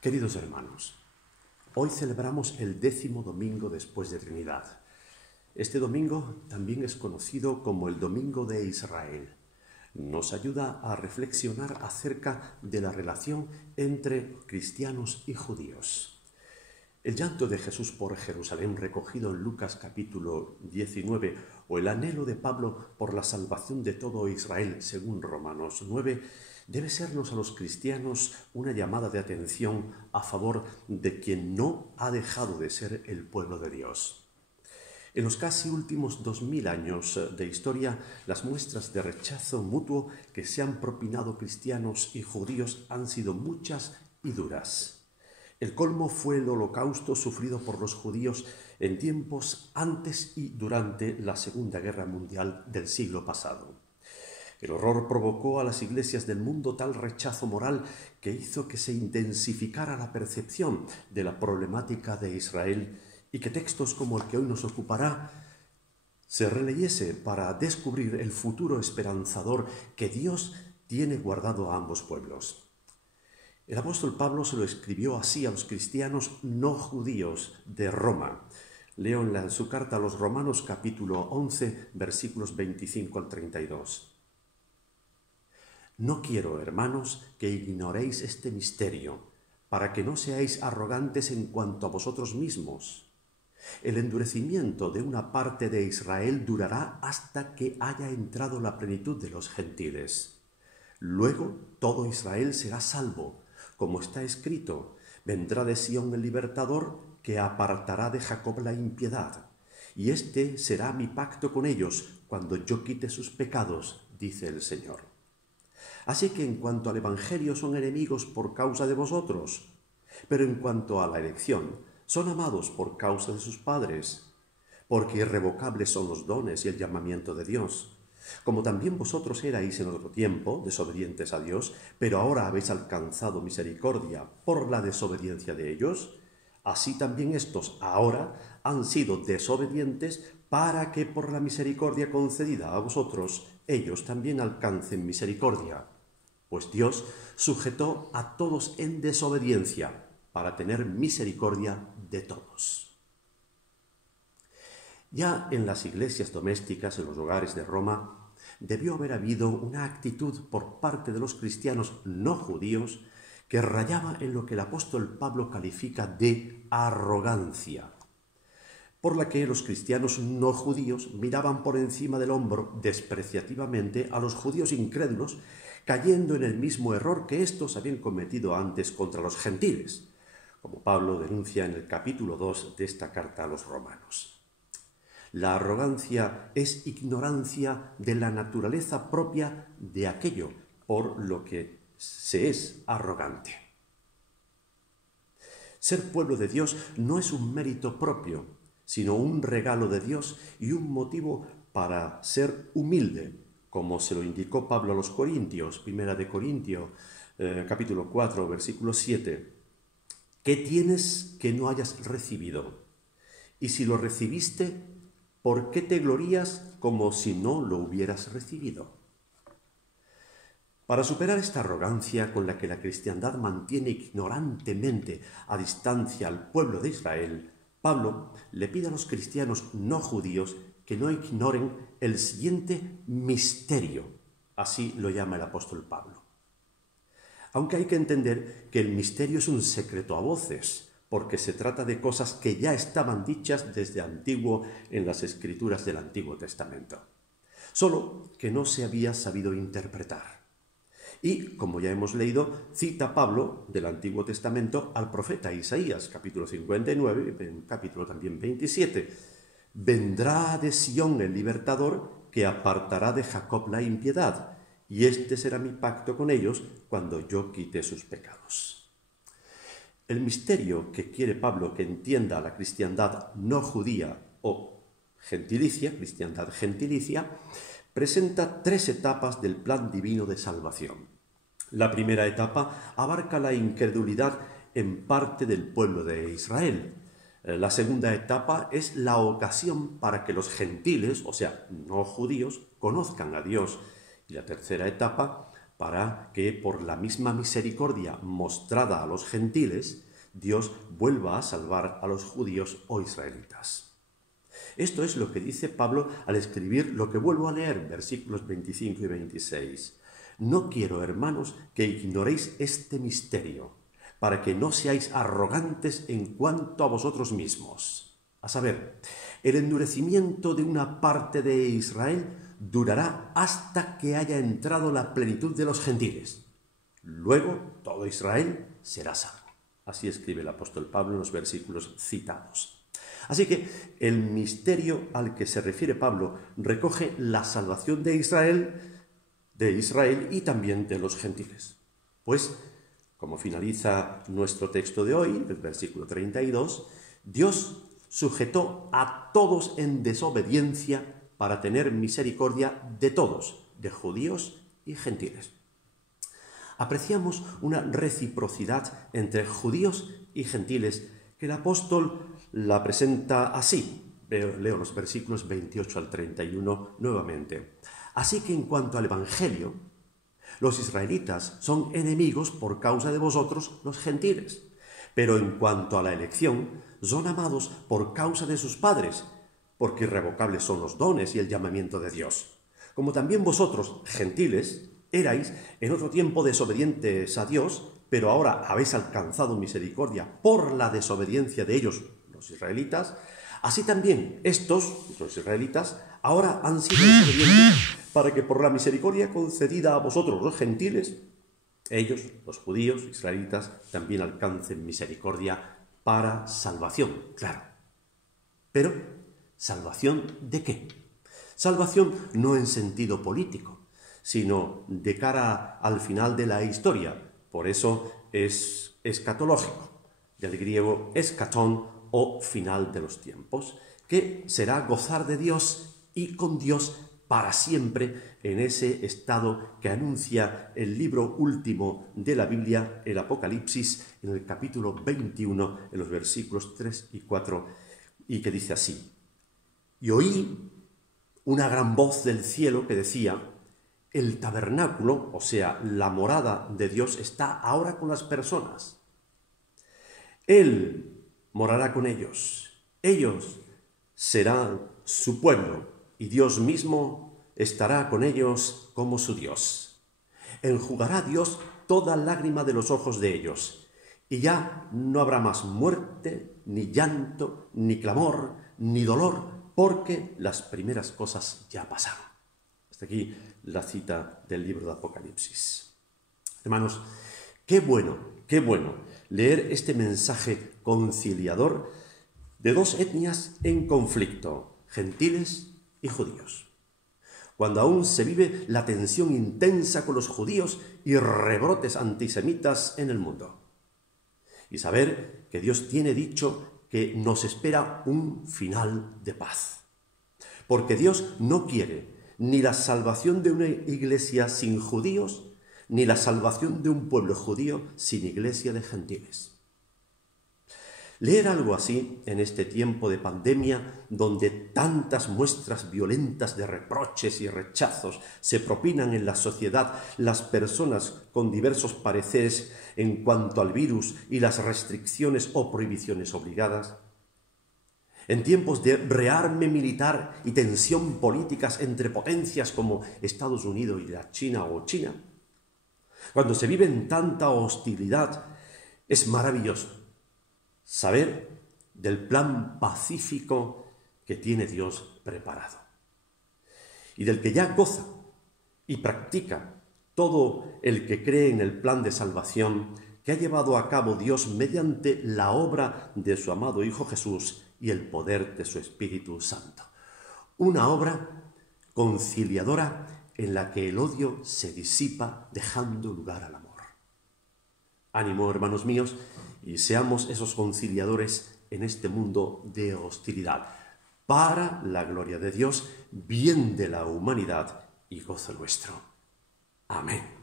Queridos hermanos, hoy celebramos el 10º domingo después de Trinidad. Este domingo también es conocido como el Domingo de Israel. Nos ayuda a reflexionar acerca de la relación entre cristianos y judíos. El llanto de Jesús por Jerusalén, recogido en Lucas capítulo 19, o el anhelo de Pablo por la salvación de todo Israel, según Romanos 9, debe sernos a los cristianos una llamada de atención a favor de quien no ha dejado de ser el pueblo de Dios. En los casi últimos 2000 años de historia, las muestras de rechazo mutuo que se han propinado cristianos y judíos han sido muchas y duras. El colmo fue el holocausto sufrido por los judíos en tiempos antes y durante la Segunda Guerra Mundial del siglo pasado. El horror provocó a las iglesias del mundo tal rechazo moral que hizo que se intensificara la percepción de la problemática de Israel y que textos como el que hoy nos ocupará se releyese para descubrir el futuro esperanzador que Dios tiene guardado a ambos pueblos. El apóstol Pablo se lo escribió así a los cristianos no judíos de Roma. Leo en su carta a los Romanos capítulo 11, versículos 25 al 32. No quiero, hermanos, que ignoréis este misterio, para que no seáis arrogantes en cuanto a vosotros mismos. El endurecimiento de una parte de Israel durará hasta que haya entrado la plenitud de los gentiles. Luego todo Israel será salvo, como está escrito: vendrá de Sión el libertador, que apartará de Jacob la impiedad. Y este será mi pacto con ellos, cuando yo quite sus pecados, dice el Señor. Así que en cuanto al Evangelio son enemigos por causa de vosotros, pero en cuanto a la elección son amados por causa de sus padres, porque irrevocables son los dones y el llamamiento de Dios. Como también vosotros erais en otro tiempo desobedientes a Dios, pero ahora habéis alcanzado misericordia por la desobediencia de ellos, así también estos ahora han sido desobedientes para que por la misericordia concedida a vosotros ellos también alcancen misericordia. Pues Dios sujetó a todos en desobediencia para tener misericordia de todos. Ya en las iglesias domésticas, en los hogares de Roma, debió haber habido una actitud por parte de los cristianos no judíos que rayaba en lo que el apóstol Pablo califica de arrogancia, por la que los cristianos no judíos miraban por encima del hombro despreciativamente a los judíos incrédulos, cayendo en el mismo error que éstos habían cometido antes contra los gentiles, como Pablo denuncia en el capítulo 2 de esta carta a los romanos. La arrogancia es ignorancia de la naturaleza propia de aquello por lo que se es arrogante. Ser pueblo de Dios no es un mérito propio, sino un regalo de Dios y un motivo para ser humilde, como se lo indicó Pablo a los Corintios, 1 de Corintios, capítulo 4, versículo 7. ¿Qué tienes que no hayas recibido? Y si lo recibiste, ¿por qué te glorías como si no lo hubieras recibido? Para superar esta arrogancia con la que la cristiandad mantiene ignorantemente a distancia al pueblo de Israel, Pablo le pide a los cristianos no judíos que no ignoren el siguiente misterio, así lo llama el apóstol Pablo. Aunque hay que entender que el misterio es un secreto a voces, porque se trata de cosas que ya estaban dichas desde antiguo en las escrituras del Antiguo Testamento, solo que no se había sabido interpretar. Y, como ya hemos leído, cita Pablo del Antiguo Testamento al profeta Isaías, capítulo 59, capítulo también 27. Vendrá de Sión el libertador, que apartará de Jacob la impiedad, y este será mi pacto con ellos cuando yo quite sus pecados. El misterio que quiere Pablo que entienda la cristiandad no judía o gentilicia, cristiandad gentilicia, presenta 3 etapas del plan divino de salvación. La primera etapa abarca la incredulidad en parte del pueblo de Israel. La segunda etapa es la ocasión para que los gentiles, o sea, no judíos, conozcan a Dios. Y la tercera etapa para que por la misma misericordia mostrada a los gentiles, Dios vuelva a salvar a los judíos o israelitas. Esto es lo que dice Pablo al escribir lo que vuelvo a leer, versículos 25 y 26. No quiero, hermanos, que ignoréis este misterio, para que no seáis arrogantes en cuanto a vosotros mismos. A saber, el endurecimiento de una parte de Israel durará hasta que haya entrado la plenitud de los gentiles. Luego todo Israel será salvo. Así escribe el apóstol Pablo en los versículos citados. Así que el misterio al que se refiere Pablo recoge la salvación de Israel y también de los gentiles. Pues, como finaliza nuestro texto de hoy, el versículo 32, Dios sujetó a todos en desobediencia para tener misericordia de todos, de judíos y gentiles. Apreciamos una reciprocidad entre judíos y gentiles que el apóstol la presenta así. Leo los versículos 28 al 31 nuevamente. Así que en cuanto al Evangelio, los israelitas son enemigos por causa de vosotros, los gentiles. Pero en cuanto a la elección, son amados por causa de sus padres, porque irrevocables son los dones y el llamamiento de Dios. Como también vosotros, gentiles, erais en otro tiempo desobedientes a Dios, pero ahora habéis alcanzado misericordia por la desobediencia de ellos, los israelitas, así también estos, los israelitas, ahora han sido desobedientes para que por la misericordia concedida a vosotros, los gentiles, ellos, los judíos, israelitas, también alcancen misericordia para salvación, claro. Pero, ¿salvación de qué? Salvación no en sentido político, sino de cara al final de la historia. Por eso es escatológico, del griego escatón o final de los tiempos, que será gozar de Dios y con Dios para siempre en ese estado que anuncia el libro último de la Biblia, el Apocalipsis, en el capítulo 21, en los versículos 3 y 4, y que dice así: y oí una gran voz del cielo que decía: el tabernáculo, o sea, la morada de Dios, está ahora con las personas. Él morará con ellos. Ellos serán su pueblo y Dios mismo estará con ellos como su Dios. Enjugará Dios toda lágrima de los ojos de ellos, y ya no habrá más muerte, ni llanto, ni clamor, ni dolor, porque las primeras cosas ya pasaron. Hasta aquí la cita del libro de Apocalipsis. Hermanos, qué bueno leer este mensaje conciliador de dos etnias en conflicto, gentiles y judíos. Cuando aún se vive la tensión intensa con los judíos y rebrotes antisemitas en el mundo. Y saber que Dios tiene dicho que nos espera un final de paz. Porque Dios no quiere ni la salvación de una iglesia sin judíos, ni la salvación de un pueblo judío sin iglesia de gentiles. Leer algo así en este tiempo de pandemia, donde tantas muestras violentas de reproches y rechazos se propinan en la sociedad, las personas con diversos pareceres en cuanto al virus y las restricciones o prohibiciones obligadas, en tiempos de rearme militar y tensión políticas entre potencias como Estados Unidos y la China o China, cuando se vive en tanta hostilidad, es maravilloso saber del plan pacífico que tiene Dios preparado y del que ya goza y practica todo el que cree en el plan de salvación que ha llevado a cabo Dios mediante la obra de su amado Hijo Jesús y el poder de su Espíritu Santo. Una obra conciliadora en la que el odio se disipa dejando lugar al amor. Ánimo, hermanos míos, y seamos esos conciliadores en este mundo de hostilidad, para la gloria de Dios, bien de la humanidad y gozo nuestro. Amén.